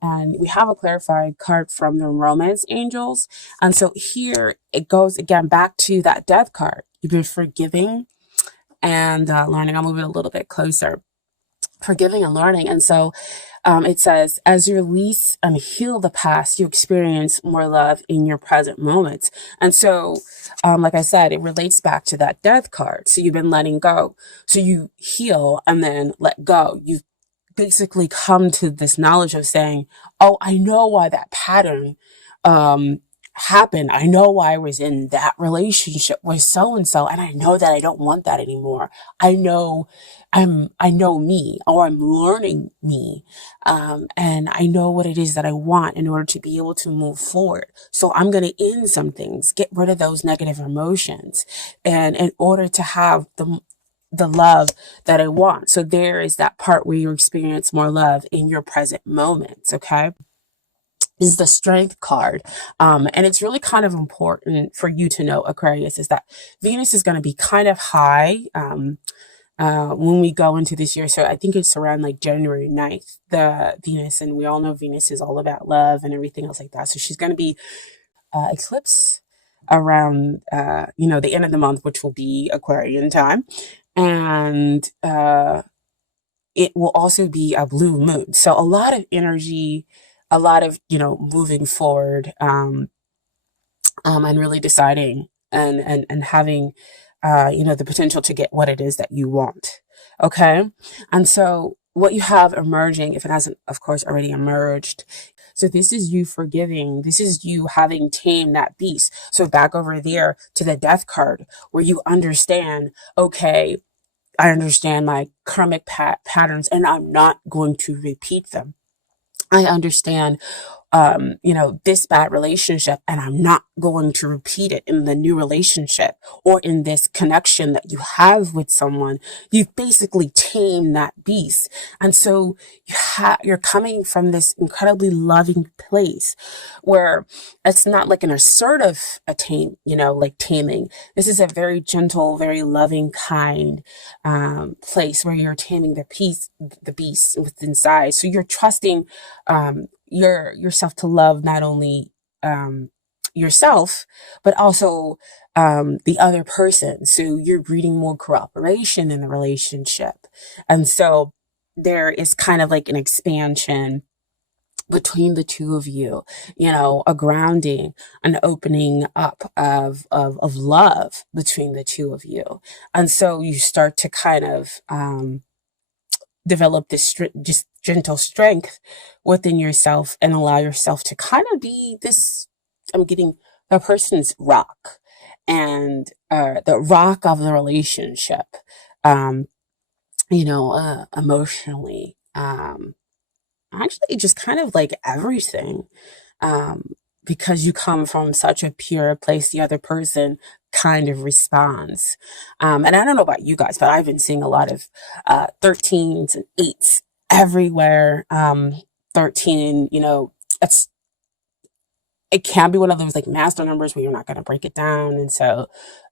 And we have a clarifying card from the romance angels. And so here it goes again back to that death card. You've been forgiving and learning. I'll move it a little bit closer. Forgiving and learning. And so it says, as you release and heal the past, you experience more love in your present moments. And so, like I said, it relates back to that death card. So you've been letting go. So you heal and then let go. You've basically come to this knowledge of saying, oh, I know why that pattern um, happened. I know why I was in that relationship with so and so, and I know that I don't want that anymore. I know I know me, or I'm learning me, and I know what it is that I want in order to be able to move forward. So I'm going to end some things, get rid of those negative emotions, and in order to have the love that I want. So there is that part where you experience more love in your present moments. Okay. Is the strength card. And it's really kind of important for you to know, Aquarius, is that Venus is going to be kind of high, when we go into this year. So I think it's around like January 9th, the Venus, and we all know Venus is all about love and everything else like that. So she's going to be, eclipse around, the end of the month, which will be Aquarian time. And it will also be a blue moon. So a lot of energy, a lot of, moving forward, and really deciding and having, the potential to get what it is that you want. Okay. And so what you have emerging, if it hasn't, of course, already emerged, so this is you forgiving. This is you having tamed that beast. So back over there to the death card where you understand, okay, I understand my karmic patterns and I'm not going to repeat them. I understand, this bad relationship and I'm not going to repeat it in the new relationship or in this connection that you have with someone. You've basically tamed that beast. And so you're coming from this incredibly loving place where it's not like an assertive like taming. This is a very gentle, very loving, kind, place where you're taming the beast within inside. So you're trusting, yourself to love not only yourself but also the other person. So you're breeding more cooperation in the relationship, and so there is kind of like an expansion between the two of you, a grounding, an opening up of love between the two of you. And so you start to kind of develop this just gentle strength within yourself and allow yourself to kind of be this, I'm getting the person's rock, and the rock of the relationship, emotionally, actually just kind of like everything, because you come from such a pure place, the other person kind of responds. And I don't know about you guys, but I've been seeing a lot of 13s and 8s everywhere. 13, it can be one of those like master numbers where you're not going to break it down. And so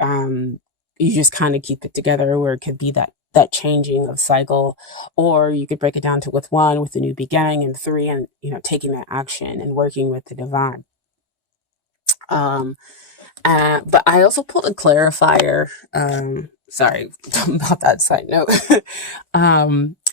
you just kind of keep it together, or it could be that changing of cycle, or you could break it down to with 1, with the new beginning, and 3, and taking that action and working with the divine. But I also pulled a clarifier. Sorry about that side note.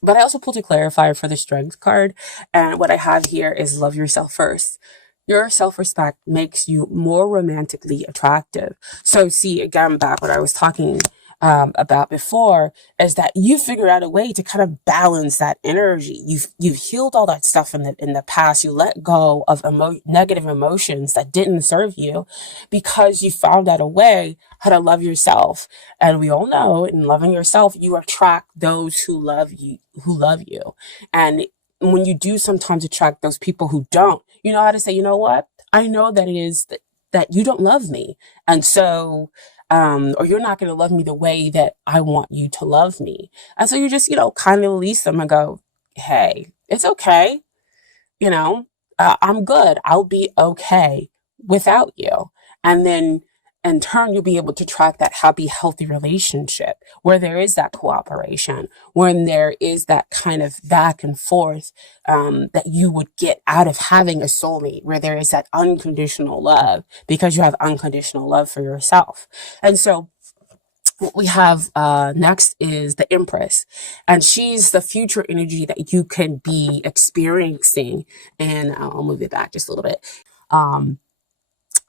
But I also pulled a clarifier for the strength card. And what I have here is love yourself first. Your self-respect makes you more romantically attractive. So see, again, back what I was talking about before, is that you figure out a way to kind of balance that energy. You've healed all that stuff in the past. You let go of negative emotions that didn't serve you, because you found out a way how to love yourself. And we all know, in loving yourself, you attract those who love you. And when you do sometimes attract those people who don't, you know how to say, you know what? I know that it is that you don't love me. And so, or you're not going to love me the way that I want you to love me. And so you just, kind of release them and go, hey, it's okay. I'm good. I'll be okay without you. And then in turn, you'll be able to track that happy, healthy relationship where there is that cooperation, when there is that kind of back and forth that you would get out of having a soulmate, where there is that unconditional love because you have unconditional love for yourself. And so what we have next is the Empress, and she's the future energy that you can be experiencing. And I'll move it back just a little bit. Um,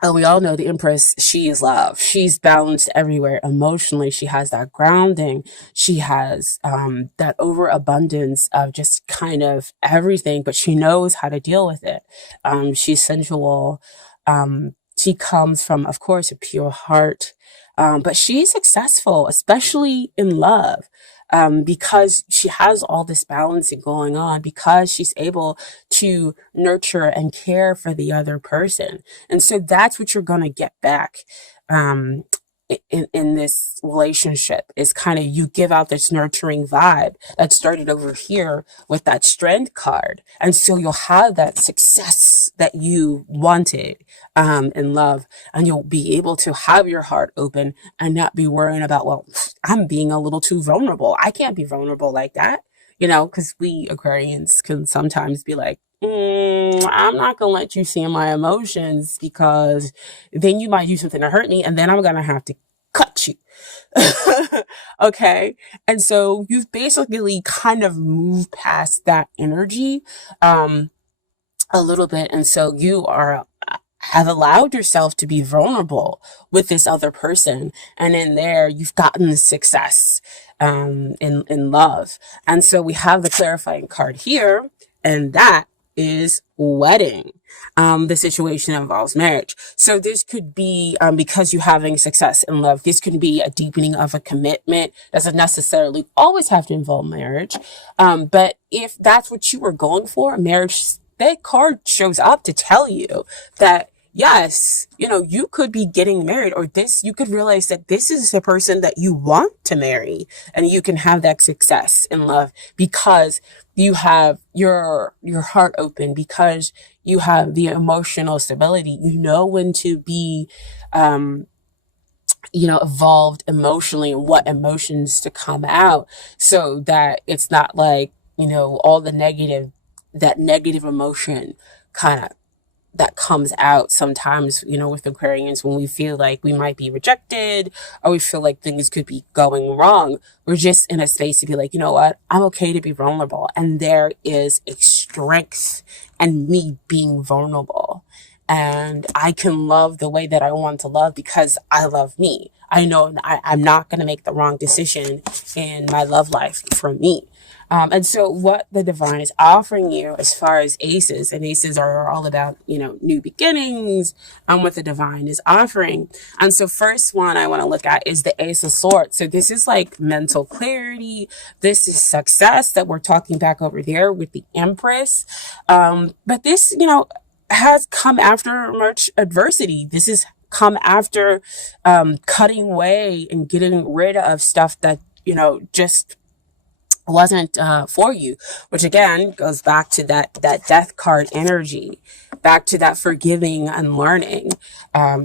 and we all know the Empress, she is love. She's balanced everywhere. Emotionally, she has that grounding. She has that overabundance of just kind of everything, but she knows how to deal with it. She's sensual. She comes from, of course, a pure heart. But she's successful, especially in love. Because she has all this balancing going on, because she's able to nurture and care for the other person. And so that's what you're going to get back um, in this relationship, is kind of you give out this nurturing vibe that started over here with that Strength card. And so you'll have that success that you wanted in love, and you'll be able to have your heart open and not be worrying about, well, I'm being a little too vulnerable. I can't be vulnerable like that, because we Aquarians can sometimes be like, I'm not going to let you see my emotions, because then you might do something to hurt me, and then I'm going to have to cut you. Okay. And so you've basically kind of moved past that energy a little bit. And so you have allowed yourself to be vulnerable with this other person. And in there, you've gotten the success in love. And so we have the clarifying card here, and that is wedding. The situation involves marriage. So this could be, because you're having success in love, this could be a deepening of a commitment. Doesn't necessarily always have to involve marriage. But if that's what you were going for, marriage, that card shows up to tell you that, yes, you could be getting married, or you could realize that this is the person that you want to marry, and you can have that success in love because you have your heart open, because you have the emotional stability. You know when to be, evolved emotionally, and what emotions to come out, so that it's not like, all that negative emotion kind of that comes out sometimes, with Aquarians, when we feel like we might be rejected, or we feel like things could be going wrong. We're just in a space to be like, you know what? I'm okay to be vulnerable. And there is a strength in me being vulnerable. And I can love the way that I want to love because I love me. I know I'm not going to make the wrong decision in my love life for me. And so what the divine is offering you as far as aces, and aces are all about, new beginnings, what the divine is offering. And so first one I want to look at is the Ace of Swords. So this is like mental clarity. This is success that we're talking back over there with the Empress. But this, has come after much adversity. This is come after cutting away and getting rid of stuff that, just wasn't for you, which again goes back to that Death card energy, back to that forgiving and learning.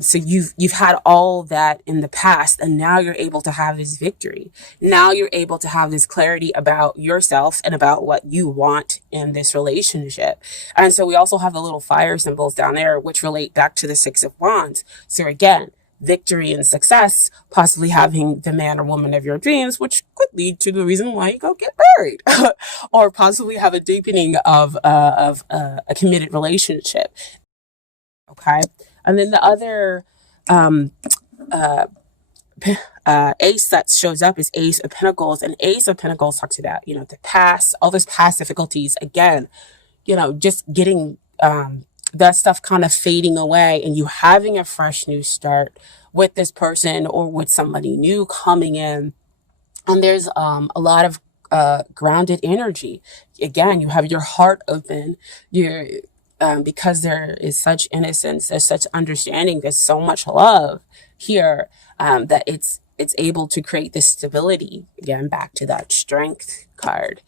So you've had all that in the past, and now you're able to have this victory. Now you're able to have this clarity about yourself and about what you want in this relationship. And so we also have the little fire symbols down there, which relate back to the Six of Wands. So again, victory and success, possibly having the man or woman of your dreams, which could lead to the reason why you go get married, or possibly have a deepening of a committed relationship. Okay, and then the other ace that shows up is Ace of Pentacles, and Ace of Pentacles talks about the past, all those past difficulties. Again, just getting that stuff kind of fading away, and you having a fresh new start with this person or with somebody new coming in. And there's a lot of grounded energy. Again, you have your heart open. You're because there is such innocence, there's such understanding, there's so much love here, that it's able to create this stability. Again, back to that Strength card.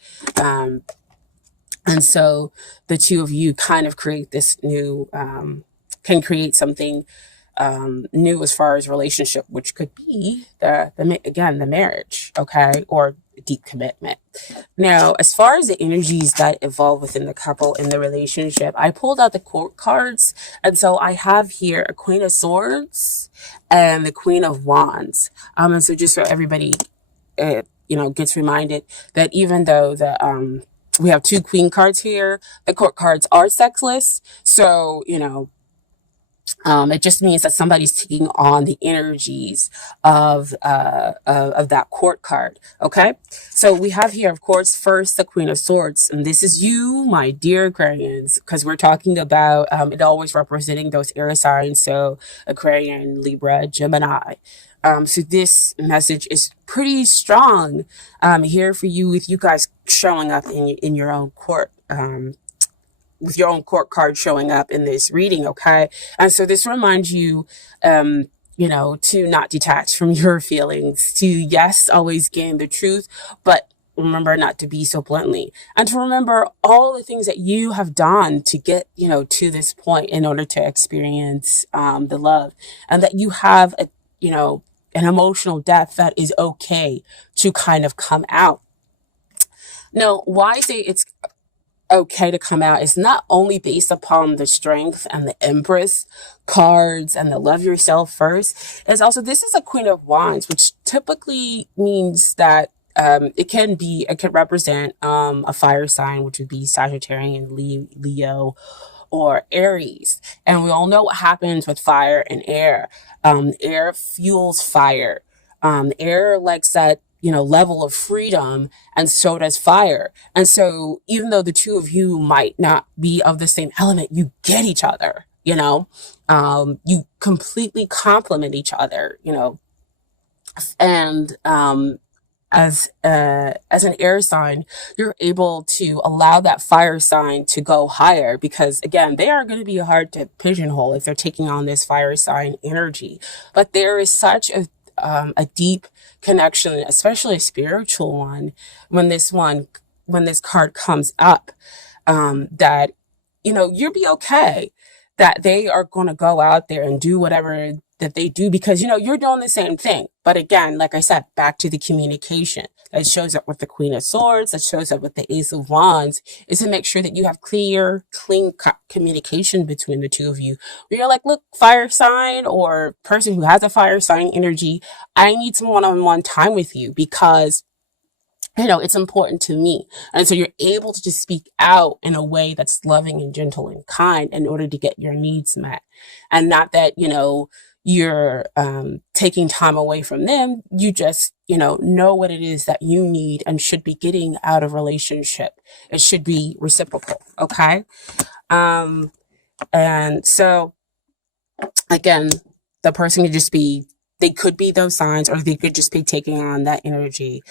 And so the two of you kind of create this new, can create something new as far as relationship, which could be again, the marriage, okay, or deep commitment. Now, as far as the energies that evolve within the couple in the relationship, I pulled out the court cards, and so I have here a Queen of Swords and the Queen of Wands. And so just so everybody, gets reminded that even though we have two queen cards here, the court cards are sexless. So, it just means that somebody's taking on the energies of that court card. Okay, so we have here, of course, first the Queen of Swords, and this is you, my dear Aquarians, because we're talking about it always representing those air signs. So Aquarian, Libra, Gemini. So this message is pretty strong here for you, with you guys showing up in your own court. With your own court card showing up in this reading, okay? And so this reminds you, to not detach from your feelings, to, yes, always gain the truth, but remember not to be so bluntly, and to remember all the things that you have done to get, to this point in order to experience the love, and that you have an emotional depth that is okay to kind of come out. Now, why I say it's okay to come out is not only based upon the Strength and the Empress cards and the Love Yourself First. It's also, this is a Queen of Wands, which typically means that it can represent a fire sign, which would be Sagittarian, Leo, or Aries. And we all know what happens with fire and air. Air fuels fire. Air likes that level of freedom, and so does fire. And so even though the two of you might not be of the same element, you get each other, you completely complement each other, and as an air sign, you're able to allow that fire sign to go higher, because again, they are going to be hard to pigeonhole if they're taking on this fire sign energy. But there is such a deep connection, especially a spiritual one, when this card comes up, that you'll be okay, that they are going to go out there and do whatever that they do, because you're doing the same thing. But again, like I said, back to the communication that shows up with the Queen of Swords, that shows up with the Ace of Wands, is to make sure that you have clean communication between the two of you, where you're like, look, fire sign or person who has a fire sign energy, I need some one-on-one time with you, because it's important to me. And so you're able to just speak out in a way that's loving and gentle and kind in order to get your needs met. And not that, you're taking time away from them. You just, know what it is that you need and should be getting out of relationship. It should be reciprocal. Okay. And so again, the person could just be, they could be those signs, or they could just be taking on that energy